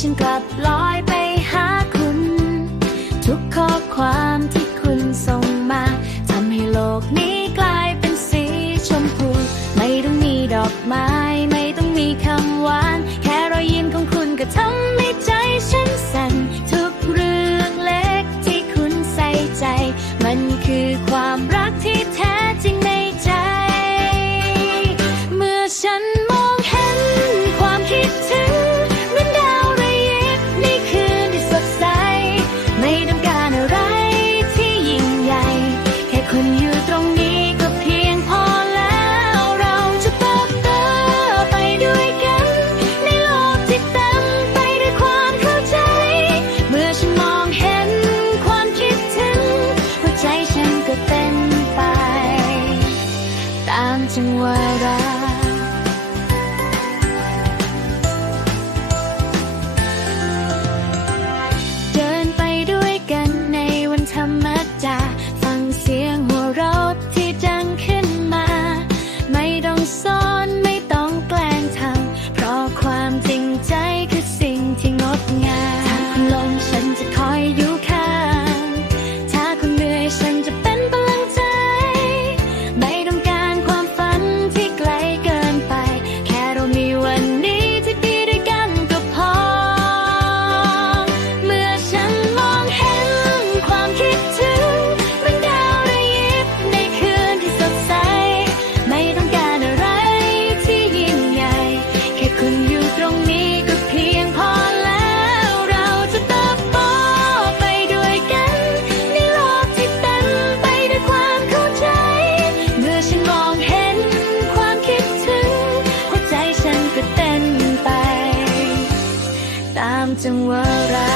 ฉันกลับลอยไปหาคุณ ทุกข้อความที่คุณส่งมาทำให้โลกนี้กลายเป็นสีชมพู ไม่ต้องมีดอกไม้ ไม่ต้องมีคำหวาน แค่รอยยิ้มของคุณก็ทำ จังว่ารั